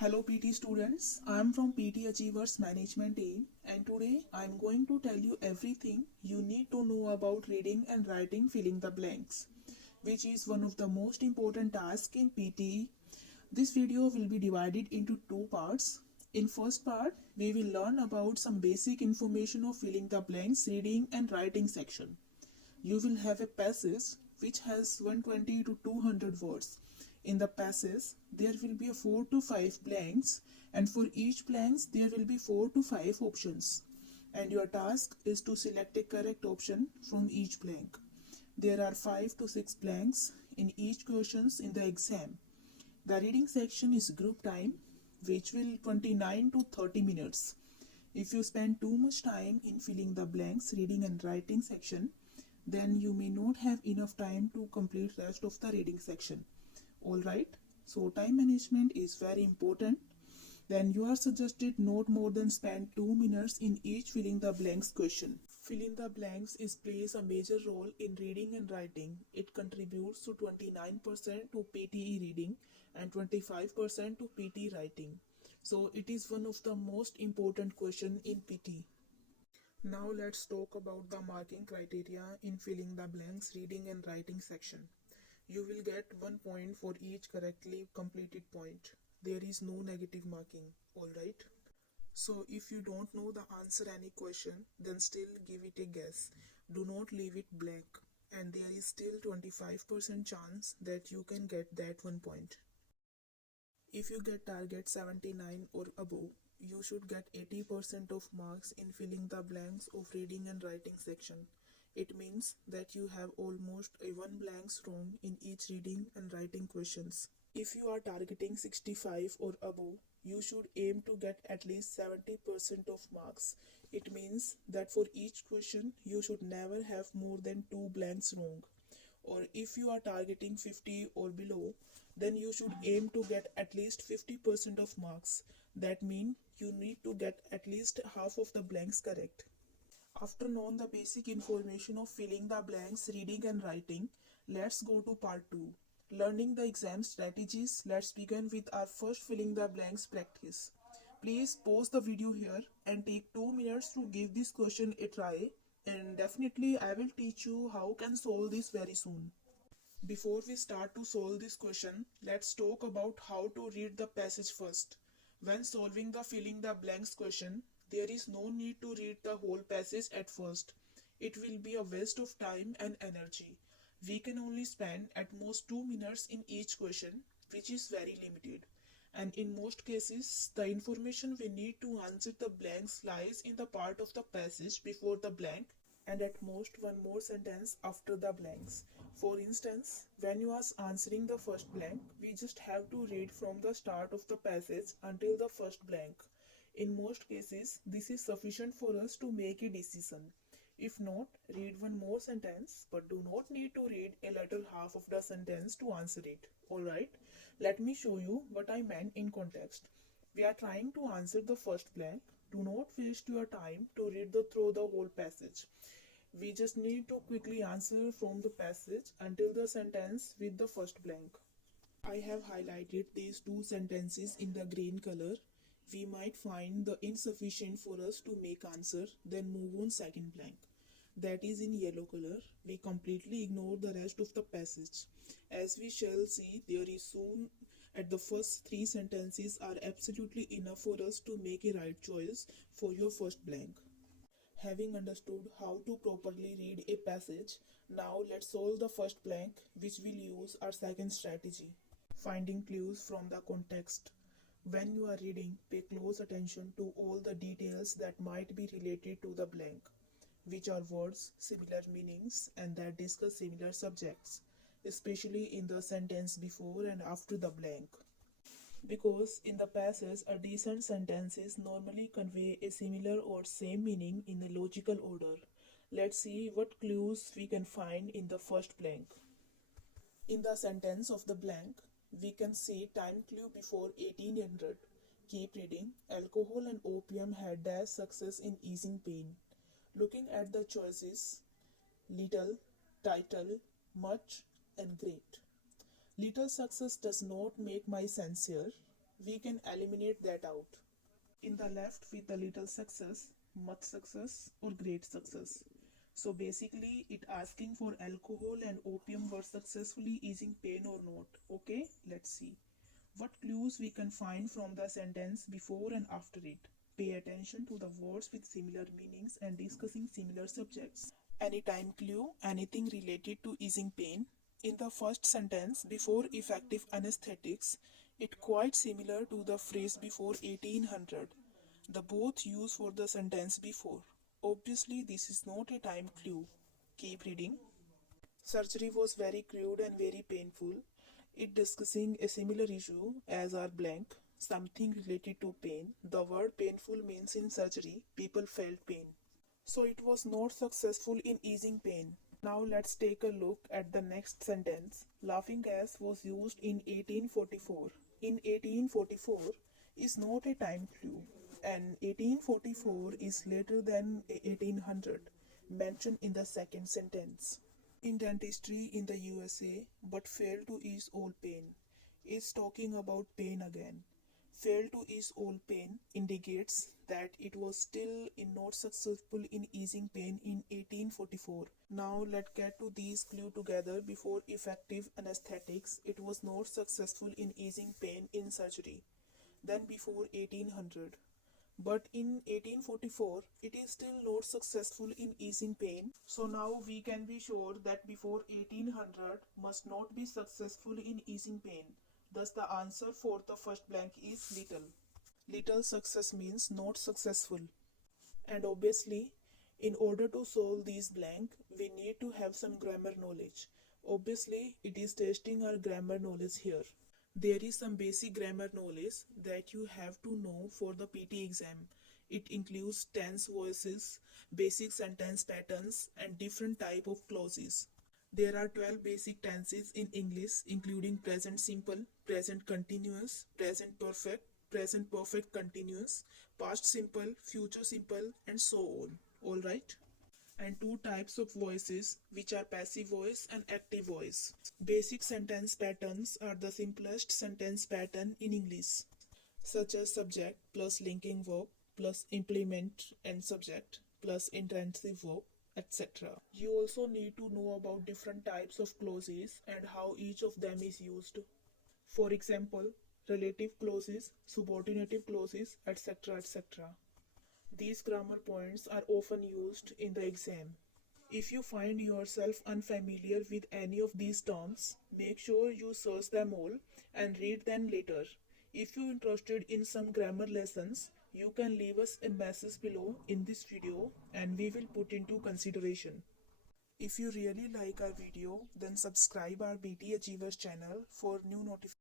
Hello PT students, I am from PTE Achievers management team and today I am going to tell you everything you need to know about reading and writing filling the blanks, which is one of the most important tasks in PTE. This video will be divided into two parts. In first part, we will learn about some basic information of filling the blanks reading and writing section. You will have a passage which has 120 to 200 words. In the passage, there will be 4 to 5 blanks, and for each blanks there will be 4 to 5 options. And your task is to select a correct option from each blank. There are 5 to 6 blanks in each questions in the exam. The reading section is group time, which will 29 to 30 minutes. If you spend too much time in filling the blanks reading and writing section, then you may not have enough time to complete rest of the reading section. Alright, so time management is very important. Then you are suggested not more than spend 2 minutes in each filling the blanks question. Filling the blanks plays a major role in reading and writing. It contributes to 29% to PTE reading and 25% to PT writing. So it is one of the most important question in PT. Now let's talk about the marking criteria in filling the blanks reading and writing section. You will get 1 point for each correctly completed point. There is no negative marking, alright? So if you don't know the answer any question, then still give it a guess. Do not leave it blank. And there is still 25% chance that you can get that 1 point. If you get target 79 or above, you should get 80% of marks in filling the blanks of reading and writing section. It means that you have almost a 1 blanks wrong in each reading and writing questions. If you are targeting 65 or above, you should aim to get at least 70% of marks. It means that for each question, you should never have more than 2 blanks wrong. Or if you are targeting 50 or below, then you should aim to get at least 50% of marks. That means you need to get at least half of the blanks correct. After knowing the basic information of filling the blanks reading and writing, let's go to part 2. Learning the exam strategies. Let's begin with our first filling the blanks practice. Please pause the video here and take 2 minutes to give this question a try, and definitely I will teach you how you can solve this very soon. Before we start to solve this question, let's talk about how to read the passage first. When solving the filling the blanks question, there is no need to read the whole passage at first. It will be a waste of time and energy. We can only spend at most 2 minutes in each question, which is very limited. And in most cases, the information we need to answer the blanks lies in the part of the passage before the blank and at most one more sentence after the blanks. For instance, when you are answering the first blank, we just have to read from the start of the passage until the first blank. In most cases, this is sufficient for us to make a decision. If not, read one more sentence, but do not need to read a latter half of the sentence to answer it. Alright, let me show you what I meant in context. We are trying to answer the first blank. Do not waste your time to read through the whole passage. We just need to quickly answer from the passage until the sentence with the first blank. I have highlighted these two sentences in the green color. We might find the insufficient for us to make answer, then move on second blank. That is in yellow color. We completely ignore the rest of the passage. As we shall see, there is soon at the first 3 sentences are absolutely enough for us to make a right choice for your first blank. Having understood how to properly read a passage, now let's solve the first blank, which will use our second strategy, finding clues from the context. When you are reading, pay close attention to all the details that might be related to the blank, which are words, similar meanings, and that discuss similar subjects, especially in the sentence before and after the blank. Because in the passage, adjacent sentences normally convey a similar or same meaning in a logical order. Let's see what clues we can find in the first blank. In the sentence of the blank, we can see time clue before 1800. Keep reading. Alcohol and opium had dash success in easing pain. Looking at the choices, little, title, much, and great. Little success does not make my sense here. we can eliminate that out. In the left with the little success, much success, or great success. So basically it asking for alcohol and opium were successfully easing pain or not. Okay, let's see. What clues we can find from the sentence before and after it. Pay attention to the words with similar meanings and discussing similar subjects. Any time clue, anything related to easing pain. In the first sentence, before effective anesthetics, it quite similar to the phrase before 1800. The both used for the sentence before. Obviously, this is not a time clue. Keep reading. Surgery was very crude and very painful. It discussing a similar issue as our blank, something related to pain. The word painful means in surgery, people felt pain. So it was not successful in easing pain. Now let's take a look at the next sentence. Laughing gas was used in 1844. In 1844 is not a time clue, and 1844 is later than 1800, mentioned in the second sentence. In dentistry in the USA, but failed to ease all pain, is talking about pain again. Failed to ease all pain indicates that it was still not successful in easing pain in 1844. Now let's get to these clues together. Before effective anesthetics, it was not successful in easing pain in surgery. Then before 1800. But in 1844, it is still not successful in easing pain. So now we can be sure that before 1800 must not be successful in easing pain. Thus the answer for the first blank is little. Little success means not successful. And obviously, in order to solve these blank, we need to have some grammar knowledge. Obviously, it is testing our grammar knowledge here. There is some basic grammar knowledge that you have to know for the PT exam. It includes tense voices, basic sentence patterns, and different type of clauses. There are 12 basic tenses in English, including present simple, present continuous, present perfect continuous, past simple, future simple, and so on. Alright? And two types of voices, which are passive voice and active voice. Basic sentence patterns are the simplest sentence pattern in English, such as subject plus linking verb plus implement and subject plus intensive verb, etc. You also need to know about different types of clauses and how each of them is used. For example, relative clauses, subordinative clauses, etc. etc. These grammar points are often used in the exam. If you find yourself unfamiliar with any of these terms, make sure you search them all and read them later. If you're interested in some grammar lessons, you can leave us a message below in this video and we will put into consideration. If you really like our video, then subscribe our PTE Achievers channel for new notifications.